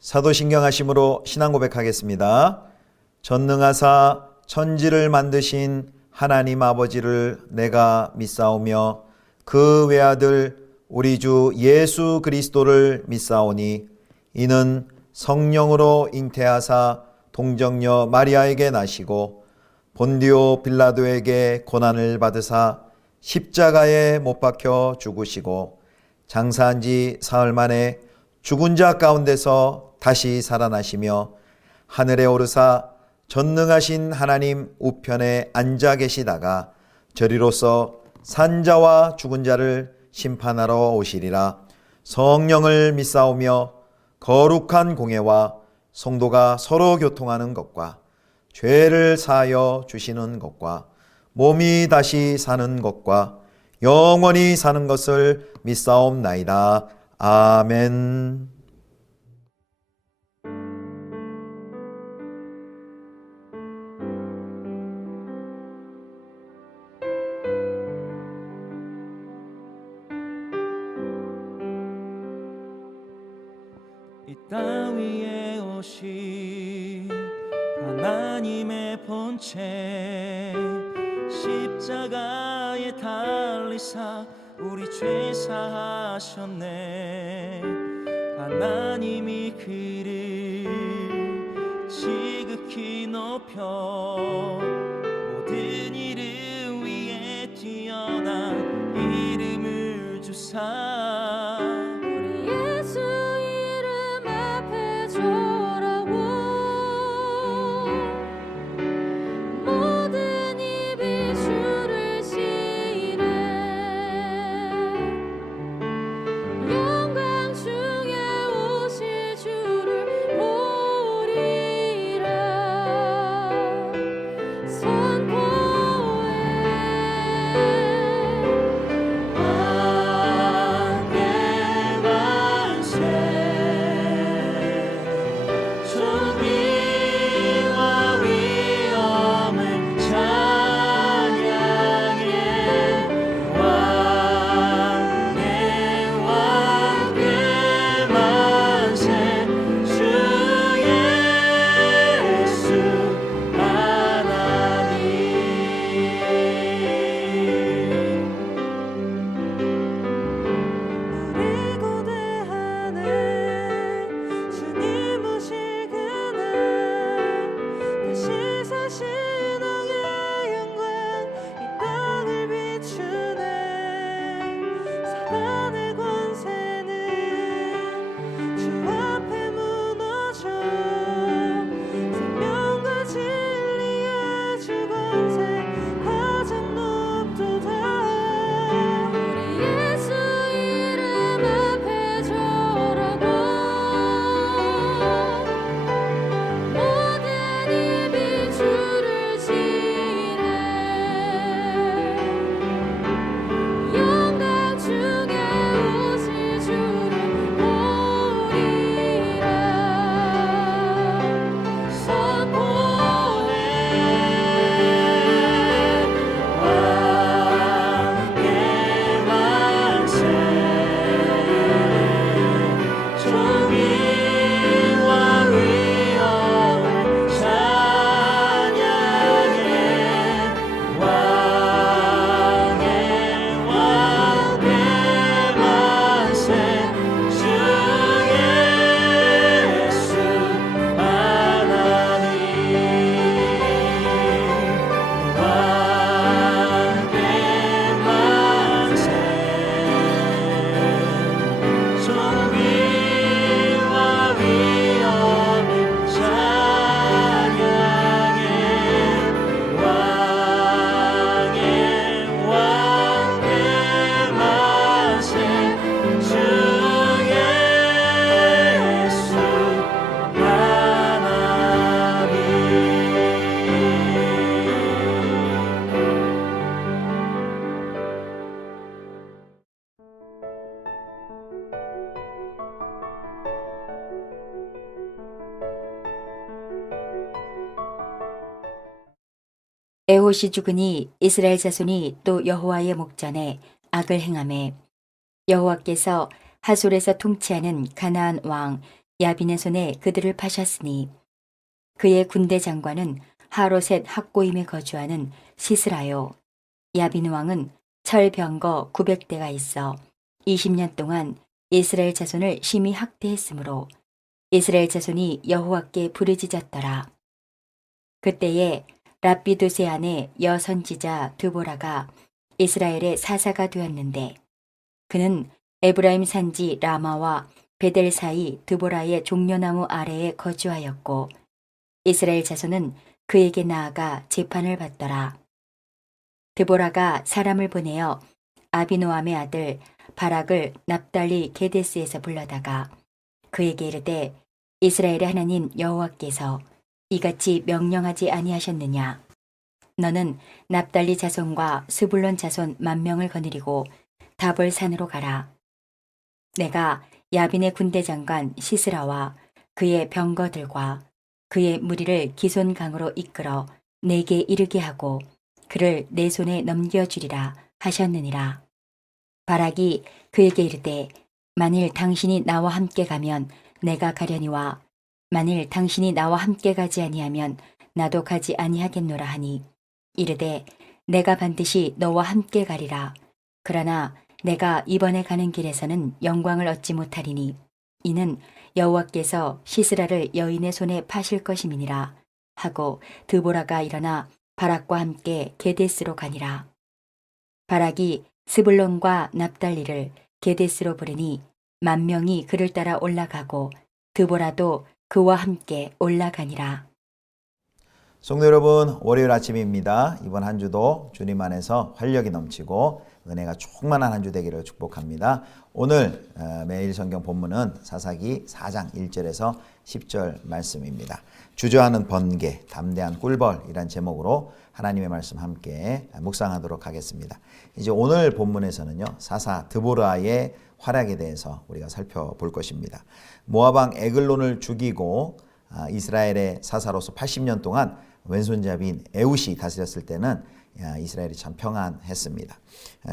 사도신경 하심으로 신앙 고백하겠습니다. 전능하사 천지를 만드신 하나님 아버지를 내가 믿사오며 그 외아들 우리 주 예수 그리스도를 믿사오니 이는 성령으로 잉태하사 동정녀 마리아에게 나시고 본디오 빌라도에게 고난을 받으사 십자가에 못 박혀 죽으시고 장사한 지 사흘 만에 죽은 자 가운데서 다시 살아나시며 하늘에 오르사 전능하신 하나님 우편에 앉아 계시다가 저리로서 산자와 죽은 자를 심판하러 오시리라. 성령을 믿사오며 거룩한 공예와 성도가 서로 교통하는 것과 죄를 사하여 주시는 것과 몸이 다시 사는 것과 영원히 사는 것을 믿사옵나이다. 아멘. 이 땅 위에 오신 하나님의 본체 십자가에 달리사 우리 죄 사하셨네. 하나님이 그를 지극히 높여 모든 이름 위에 뛰어난 이름을 주사 우리 예수 이름 앞에 절하고 모든 입이 주를 지래. 영광 중에 오실 주를 보리라. 선포해 에봇이 죽으니 이스라엘 자손이 또 여호와의 목전에 악을 행하매 여호와께서 하솔에서 통치하는 가나안 왕 야빈의 손에 그들을 파셨으니 그의 군대 장관은 하로셋 학고임에 거주하는 시스라요. 야빈 왕은 철병거 900대가 있어 20년 동안 이스라엘 자손을 심히 학대했으므로 이스라엘 자손이 여호와께 부르짖었더라. 그때에 랍비두세 아내 여선지자 드보라가 이스라엘의 사사가 되었는데 그는 에브라임 산지 라마와 베델 사이 드보라의 종려나무 아래에 거주하였고 이스라엘 자손은 그에게 나아가 재판을 받더라. 드보라가 사람을 보내어 아비노함의 아들 바락을 납달리 게데스에서 불러다가 그에게 이르되 이스라엘의 하나님 여호와께서 이같이 명령하지 아니하셨느냐. 너는 납달리 자손과 스불론 자손 10,000명을 거느리고 다볼산으로 가라. 내가 야빈의 군대 장관 시스라와 그의 병거들과 그의 무리를 기손강으로 이끌어 내게 이르게 하고 그를 내 손에 넘겨주리라 하셨느니라. 바락이 그에게 이르되 만일 당신이 나와 함께 가면 내가 가려니와 만일 당신이 나와 함께 가지 아니하면 나도 가지 아니하겠노라 하니 이르되 내가 반드시 너와 함께 가리라. 그러나 내가 이번에 가는 길에서는 영광을 얻지 못하리니 이는 여호와께서 시스라를 여인의 손에 파실 것임이니라 하고 드보라가 일어나 바락과 함께 게데스로 가니라. 바락이 스불론과 납달리를 게데스로 부르니 10,000명이 그를 따라 올라가고 드보라도 그와 함께 올라가니라. 성도 여러분, 월요일 아침입니다. 이번 한 주도 주님 안에서 활력이 넘치고 은혜가 충만한 한 주 되기를 축복합니다. 오늘 매일 성경 본문은 사사기 4장 1절에서 10절 말씀입니다. 주저하는 번개, 담대한 꿀벌이란 제목으로 하나님의 말씀 함께 묵상하도록 하겠습니다. 이제 오늘 본문에서는요, 사사 드보라의 활약에 대해서 우리가 살펴볼 것입니다. 모압왕 에글론을 죽이고 이스라엘의 사사로서 80년 동안 왼손잡이인 에훗이 다스렸을 때는 이스라엘이 참 평안했습니다.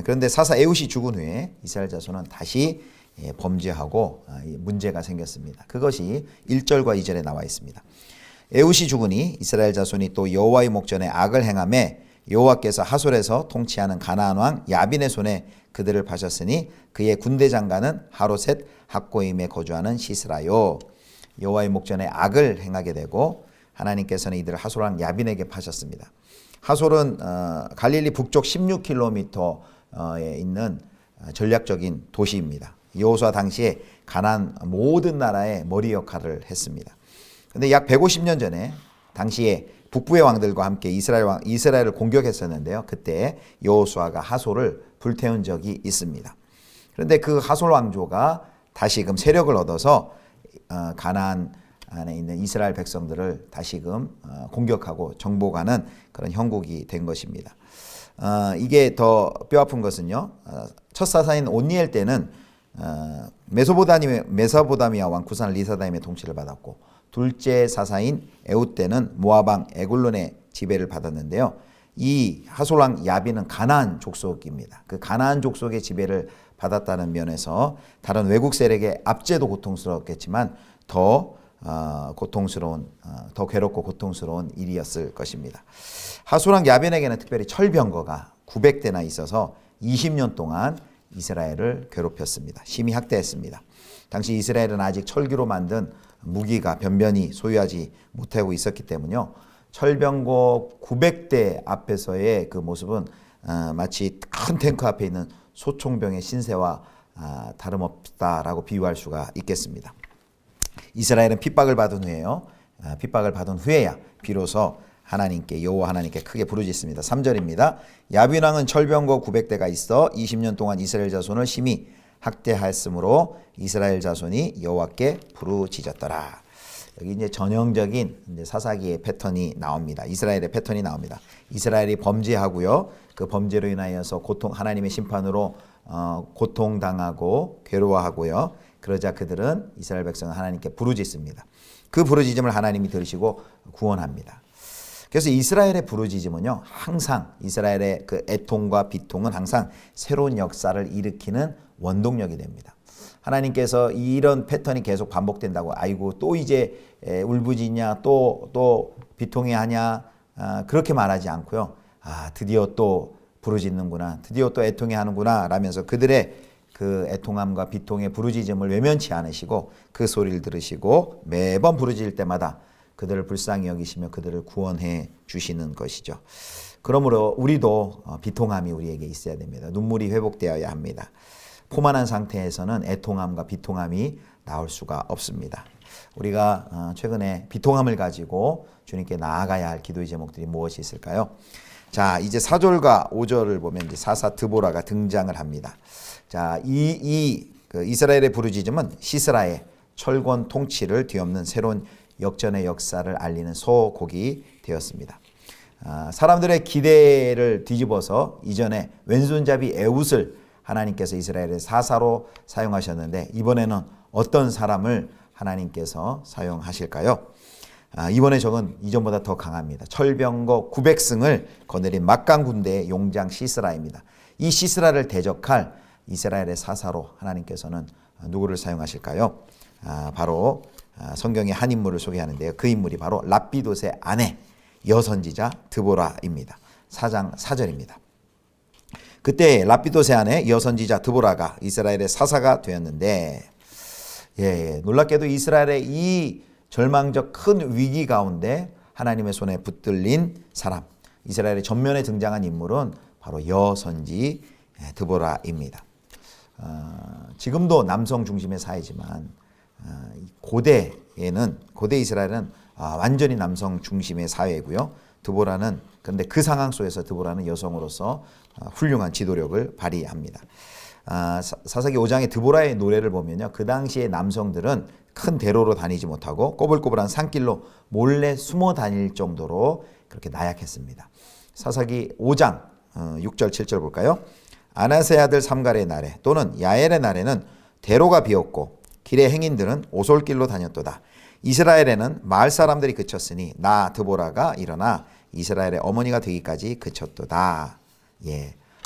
그런데 사사 에훗이 죽은 후에 이스라엘 자손은 다시 범죄하고 문제가 생겼습니다. 그것이 1절과 2절에 나와 있습니다. 에훗이 죽으니 이스라엘 자손이 또 여호와의 목전에 악을 행하매 여호와께서 하솔에서 통치하는 가나안 왕 야빈의 손에 그들을 파셨으니 그의 군대 장관은 하로셋 학고임에 거주하는 시스라요. 여호와의 목전에 악을 행하게 되고 하나님께서는 이들을 하솔 왕 야빈에게 파셨습니다. 하솔은 갈릴리 북쪽 16km에 있는 전략적인 도시입니다. 여호수아 당시에 가나안 모든 나라의 머리 역할을 했습니다. 그런데 약 150년 전에 당시에 북부의 왕들과 함께 이스라엘을 공격했었는데요. 그때 여호수아가 하솔을 불태운 적이 있습니다. 그런데 그 하솔 왕조가 다시금 세력을 얻어서 가나안 안에 있는 이스라엘 백성들을 다시금 공격하고 정복하는 그런 형국이 된 것입니다. 이게 더 뼈아픈 것은요, 첫 사사인 온니엘 때는 메소포타미아 왕 구산 리사다임의 통치를 받았고, 둘째 사사인 에훗 때는 모압왕 에글론의 지배를 받았는데요. 이 하솔왕 야빈은 가나안 족속입니다. 그 가나안 족속의 지배를 받았다는 면에서 다른 외국 세력의 압제도 고통스러웠겠지만 더 고통스러운, 더 괴롭고 고통스러운 일이었을 것입니다. 하솔왕 야빈에게는 특별히 철병거가 900대나 있어서 20년 동안 이스라엘을 괴롭혔습니다. 심히 학대했습니다. 당시 이스라엘은 아직 철기로 만든 무기가 변변히 소유하지 못하고 있었기 때문에요. 철병거 900대 앞에서의 그 모습은 마치 큰 탱크 앞에 있는 소총병의 신세와 다름없다라고 비유할 수가 있겠습니다. 이스라엘은 핍박을 받은 후에요. 핍박을 받은 후에야 비로소 여호와 하나님께 크게 부르짖습니다. 3절입니다. 야빈 왕은 철병거 900대가 있어 20년 동안 이스라엘 자손을 심히 학대하였으므로 이스라엘 자손이 여호와께 부르짖었더라. 여기 이제 전형적인 사사기의 패턴이 나옵니다. 이스라엘의 패턴이 나옵니다. 이스라엘이 범죄하고요. 그 범죄로 인하여서 하나님의 심판으로 고통당하고 괴로워하고요. 그러자 그들은 이스라엘 백성은 하나님께 부르짖습니다. 그 부르짖음을 하나님이 들으시고 구원합니다. 그래서 이스라엘의 부르짖음은요, 항상 이스라엘의 그 애통과 비통은 항상 새로운 역사를 일으키는 원동력이 됩니다. 하나님께서 이런 패턴이 계속 반복된다고 아이고 또 이제 울부짖냐 또 비통해하냐 그렇게 말하지 않고요. 드디어 또 부르짖는구나, 드디어 또 애통해하는구나 라면서 그들의 그 애통함과 비통의 부르짖음을 외면치 않으시고 그 소리를 들으시고 매번 부르짖을 때마다 그들을 불쌍히 여기시며 그들을 구원해 주시는 것이죠. 그러므로 우리도 비통함이 우리에게 있어야 됩니다. 눈물이 회복되어야 합니다. 포만한 상태에서는 애통함과 비통함이 나올 수가 없습니다. 우리가 최근에 비통함을 가지고 주님께 나아가야 할 기도의 제목들이 무엇이 있을까요? 자, 이제 4절과 5절을 보면 이제 사사 드보라가 등장을 합니다. 자, 그 이스라엘의 부르짖음은 시스라의 철권 통치를 뒤엎는 새로운 역전의 역사를 알리는 소곡이 되었습니다. 사람들의 기대를 뒤집어서 이전에 왼손잡이 에훗을 하나님께서 이스라엘의 사사로 사용하셨는데 이번에는 어떤 사람을 하나님께서 사용하실까요? 이번에 적은 이전보다 더 강합니다. 철병거 900승을 거느린 막강 군대의 용장 시스라입니다. 이 시스라를 대적할 이스라엘의 사사로 하나님께서는 누구를 사용하실까요? 바로 성경의 한 인물을 소개하는데요. 그 인물이 바로 랍비돗의 아내 여선지자 드보라입니다. 4장 4절입니다. 그때 랍비돗의 아내 여선지자 드보라가 이스라엘의 사사가 되었는데 놀랍게도 이스라엘의 이 절망적 큰 위기 가운데 하나님의 손에 붙들린 사람, 이스라엘의 전면에 등장한 인물은 바로 여선지 드보라입니다. 지금도 남성 중심의 사회지만 고대 이스라엘은 완전히 남성 중심의 사회고요. 드보라는 그런데 그 상황 속에서 드보라는 여성으로서 훌륭한 지도력을 발휘합니다. 사사기 5장의 드보라의 노래를 보면요, 그 당시의 남성들은 큰 대로로 다니지 못하고 꼬불꼬불한 산길로 몰래 숨어 다닐 정도로 그렇게 나약했습니다. 사사기 5장 6절 7절 볼까요? 아나스의 아들 삼갈의 날에 또는 야엘의 날에는 대로가 비었고 길의 행인들은 오솔길로 다녔도다. 이스라엘에는 마을 사람들이 그쳤으니 나 드보라가 일어나 이스라엘의 어머니가 되기까지 그쳤도다.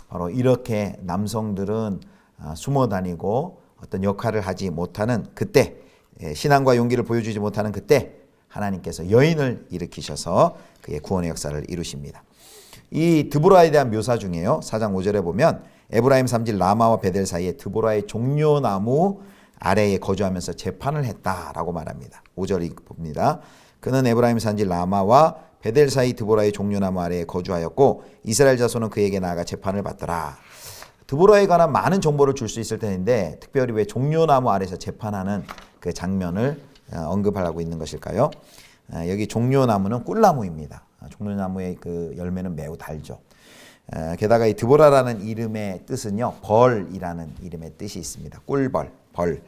바로 이렇게 남성들은 숨어 다니고 어떤 역할을 하지 못하는 그때, 신앙과 용기를 보여주지 못하는 그때 하나님께서 여인을 일으키셔서 그의 구원의 역사를 이루십니다. 이 드보라에 대한 묘사 중에요, 4장 5절에 보면 에브라임 삼질 라마와 베델 사이에 드보라의 종려나무 아래에 거주하면서 재판을 했다라고 말합니다. 5절이 봅니다. 그는 에브라임 산질 라마와 베델 사이 드보라의 종려나무 아래에 거주하였고 이스라엘 자손은 그에게 나아가 재판을 받더라. 드보라에 관한 많은 정보를 줄 수 있을 텐데 특별히 왜 종려나무 아래에서 재판하는 그 장면을 언급하고 있는 것일까요? 여기 종려나무는 꿀나무입니다. 종려나무의 그 열매는 매우 달죠. 게다가 이 드보라라는 이름의 뜻은요, 벌이라는 이름의 뜻이 있습니다. 꿀벌, 벌.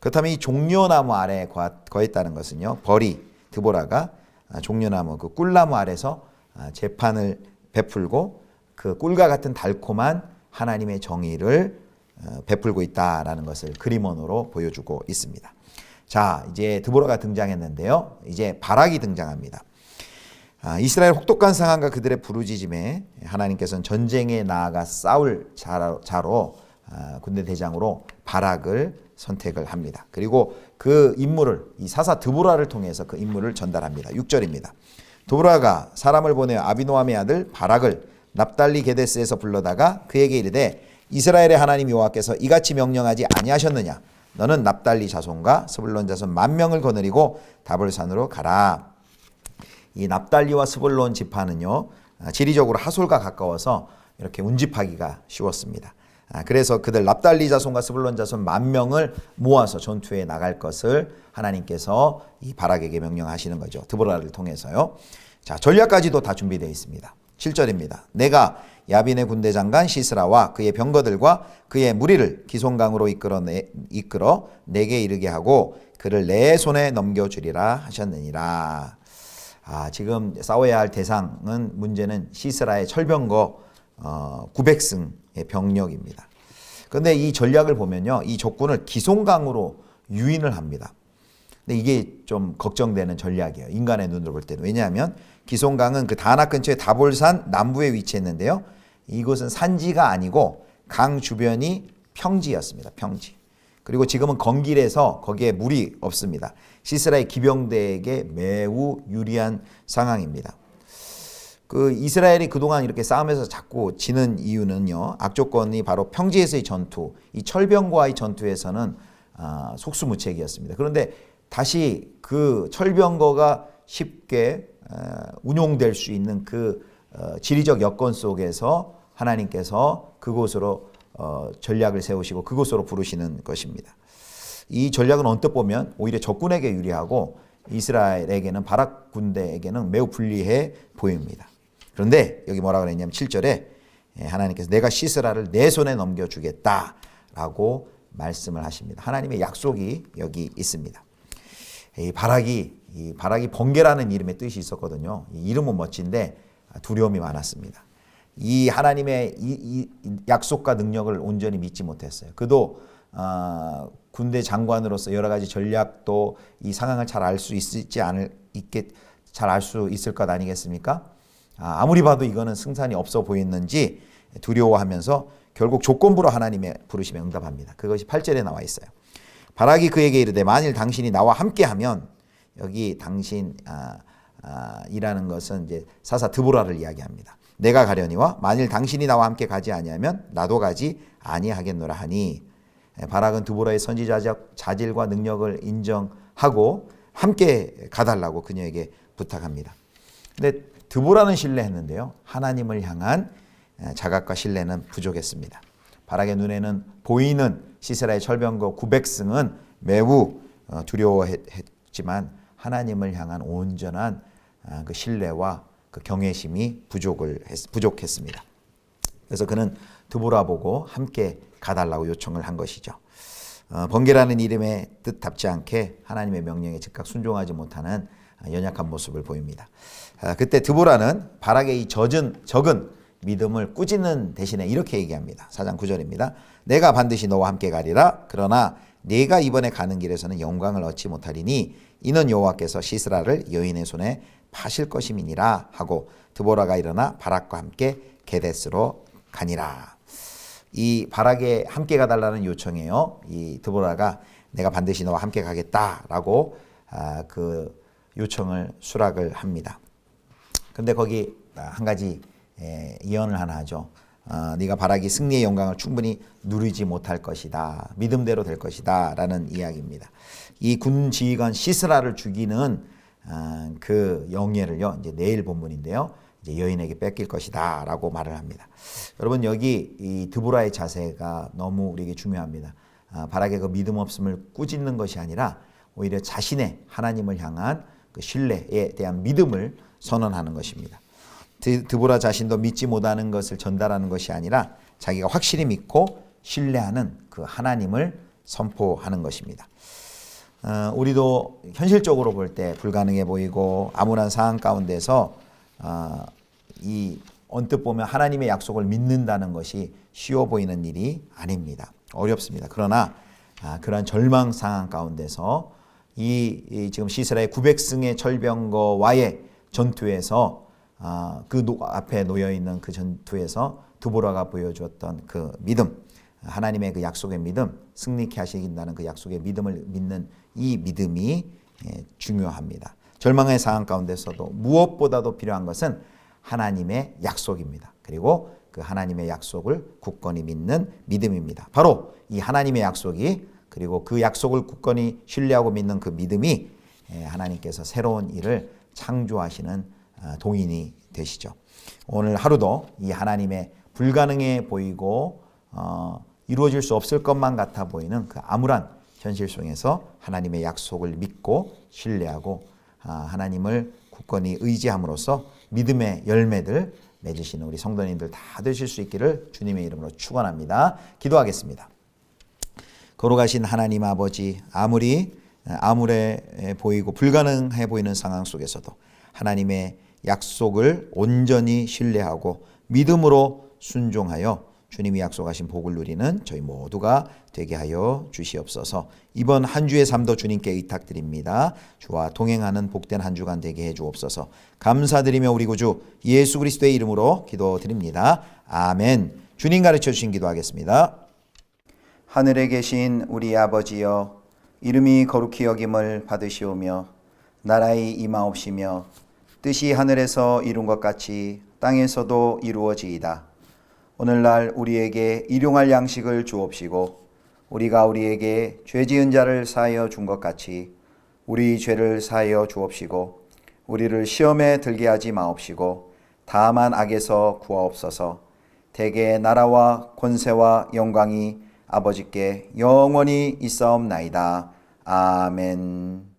그렇다면 이 종려나무 아래에 거했다는 것은요, 벌이 드보라가 종려나무 그 꿀나무 아래서 재판을 베풀고 그 꿀과 같은 달콤한 하나님의 정의를 베풀고 있다라는 것을 그림원으로 보여주고 있습니다. 자, 이제 드보라가 등장했는데요, 이제 바락이 등장합니다. 이스라엘 혹독한 상황과 그들의 부르짖음에 하나님께서는 전쟁에 나아가 싸울 자로 군대 대장으로 바락을 선택을 합니다. 그리고 그 임무를 이 사사 드보라를 통해서 그 임무를 전달합니다. 6절입니다. 드보라가 사람을 보내어 아비노함의 아들 바락을 납달리 게데스에서 불러다가 그에게 이르되 이스라엘의 하나님 여호와께서 이같이 명령하지 아니하셨느냐? 너는 납달리 자손과 스불론 자손 10,000명을 거느리고 다볼산으로 가라. 이 납달리와 스불론 지파는요, 지리적으로 하솔과 가까워서 이렇게 운집하기가 쉬웠습니다. 그래서 그들 납달리 자손과 스불론 자손 10,000명을 모아서 전투에 나갈 것을 하나님께서 이 바락에게 명령하시는 거죠. 드보라를 통해서요. 자, 전략까지도 다 준비되어 있습니다. 7절입니다. 내가 야빈의 군대 장관 시스라와 그의 병거들과 그의 무리를 기송강으로 이끌어 내게 이르게 하고 그를 내 손에 넘겨주리라 하셨느니라. 지금 싸워야 할 대상은 문제는 시스라의 철병거 900승의 병력입니다. 그런데 이 전략을 보면요, 이 적군을 기송강으로 유인을 합니다. 근데 이게 좀 걱정되는 전략이에요, 인간의 눈으로 볼 때는. 왜냐하면 기송강은 그 다낙 근처의 다볼산 남부에 위치했는데요, 이곳은 산지가 아니고 강 주변이 평지였습니다. 평지. 그리고 지금은 건길에서 거기에 물이 없습니다. 시스라의 기병대에게 매우 유리한 상황입니다. 그 이스라엘이 그동안 이렇게 싸움에서 자꾸 지는 이유는요, 악조건이 바로 평지에서의 전투, 이 철병과의 전투에서는 속수무책이었습니다. 그런데 다시 그 철병거가 쉽게 운용될 수 있는 그 지리적 여건 속에서 하나님께서 그곳으로 전략을 세우시고 그곳으로 부르시는 것입니다. 이 전략은 언뜻 보면 오히려 적군에게 유리하고 이스라엘에게는 바락 군대에게는 매우 불리해 보입니다. 그런데 여기 뭐라 그랬냐면 7절에 하나님께서 내가 시스라를 내 손에 넘겨주겠다라고 말씀을 하십니다. 하나님의 약속이 여기 있습니다. 이 바락이 번개라는 이름의 뜻이 있었거든요. 이 이름은 멋진데 두려움이 많았습니다. 이 하나님의 이 약속과 능력을 온전히 믿지 못했어요. 그도 군대 장관으로서 여러 가지 전략도 이 상황을 잘 알 수 잘 알 수 있을 것 아니겠습니까? 아무리 봐도 이거는 승산이 없어 보이는지 두려워하면서 결국 조건부로 하나님의 부르심에 응답합니다. 그것이 8절에 나와 있어요. 바락이 그에게 이르되 만일 당신이 나와 함께하면, 여기 당신 이라는 것은 이제 사사 드보라를 이야기합니다. 내가 가려니와 만일 당신이 나와 함께 가지 아니하면 나도 가지 아니하겠노라 하니, 바락은 드보라의 선지자적 자질과 능력을 인정하고 함께 가달라고 그녀에게 부탁합니다. 근데 드보라는 신뢰했는데요, 하나님을 향한 자각과 신뢰는 부족했습니다. 바락의 눈에는 보이는 시스라의 철병거 900승은 매우 두려워했지만 하나님을 향한 온전한 그 신뢰와 그 경외심이 부족했습니다. 그래서 그는 드보라 보고 함께 가달라고 요청을 한 것이죠. 번개라는 이름의 뜻답지 않게 하나님의 명령에 즉각 순종하지 못하는 연약한 모습을 보입니다. 그때 드보라는 바락의 이 적은 믿음을 꾸짖는 대신에 이렇게 얘기합니다. 4장 9절입니다. 내가 반드시 너와 함께 가리라. 그러나 네가 이번에 가는 길에서는 영광을 얻지 못하리니 이는 여호와께서 시스라를 여인의 손에 파실 것임이니라 하고 드보라가 일어나 바락과 함께 게데스로 가니라. 이 바락에 함께 가달라는 요청이에요. 이 드보라가 내가 반드시 너와 함께 가겠다라고 그 요청을 수락을 합니다. 근데 거기 한 가지 예언을 하나 하죠. 네가 바락이 승리의 영광을 충분히 누리지 못할 것이다. 믿음대로 될 것이다. 라는 이야기입니다. 이 군 지휘관 시스라를 죽이는 그 영예를요, 이제 내일 본문인데요, 이제 여인에게 뺏길 것이다. 라고 말을 합니다. 여러분, 여기 이 드보라의 자세가 너무 우리에게 중요합니다. 바락의 그 믿음 없음을 꾸짖는 것이 아니라 오히려 자신의 하나님을 향한 그 신뢰에 대한 믿음을 선언하는 것입니다. 드보라 자신도 믿지 못하는 것을 전달하는 것이 아니라 자기가 확실히 믿고 신뢰하는 그 하나님을 선포하는 것입니다. 우리도 현실적으로 볼 때 불가능해 보이고 암울한 상황 가운데서 이 언뜻 보면 하나님의 약속을 믿는다는 것이 쉬워 보이는 일이 아닙니다. 어렵습니다. 그러나 그러한 절망 상황 가운데서 이 지금 시스라의 900승의 철병거와의 전투에서 그 앞에 놓여 있는 그 전투에서 드보라가 보여주었던 그 믿음, 하나님의 그 약속의 믿음, 승리케 하시긴다는 그 약속의 믿음을 믿는 이 믿음이 중요합니다. 절망의 상황 가운데서도 무엇보다도 필요한 것은 하나님의 약속입니다. 그리고 그 하나님의 약속을 굳건히 믿는 믿음입니다. 바로 이 하나님의 약속이, 그리고 그 약속을 굳건히 신뢰하고 믿는 그 믿음이 하나님께서 새로운 일을 창조하시는 동인이 되시죠. 오늘 하루도 이 하나님의 불가능해 보이고 이루어질 수 없을 것만 같아 보이는 그 암울한 현실 속에서 하나님의 약속을 믿고 신뢰하고 하나님을 굳건히 의지함으로써 믿음의 열매들 맺으시는 우리 성도님들 다 되실 수 있기를 주님의 이름으로 축원합니다. 기도하겠습니다. 거룩하신 하나님 아버지, 아무리 암울해 보이고 불가능해 보이는 상황 속에서도 하나님의 약속을 온전히 신뢰하고 믿음으로 순종하여 주님이 약속하신 복을 누리는 저희 모두가 되게 하여 주시옵소서. 이번 한 주의 삶도 주님께 의탁드립니다. 주와 동행하는 복된 한 주간 되게 해 주옵소서. 감사드리며 우리 구주 예수 그리스도의 이름으로 기도드립니다. 아멘. 주님 가르쳐 주신 기도하겠습니다. 하늘에 계신 우리 아버지여, 이름이 거룩히 여김을 받으시오며 나라의 임하옵시며 뜻이 하늘에서 이룬 것 같이 땅에서도 이루어지이다. 오늘날 우리에게 일용할 양식을 주옵시고 우리가 우리에게 죄 지은 자를 사하여 준 것 같이 우리 죄를 사하여 주옵시고 우리를 시험에 들게 하지 마옵시고 다만 악에서 구하옵소서. 대개 나라와 권세와 영광이 아버지께 영원히 있사옵나이다. 아멘.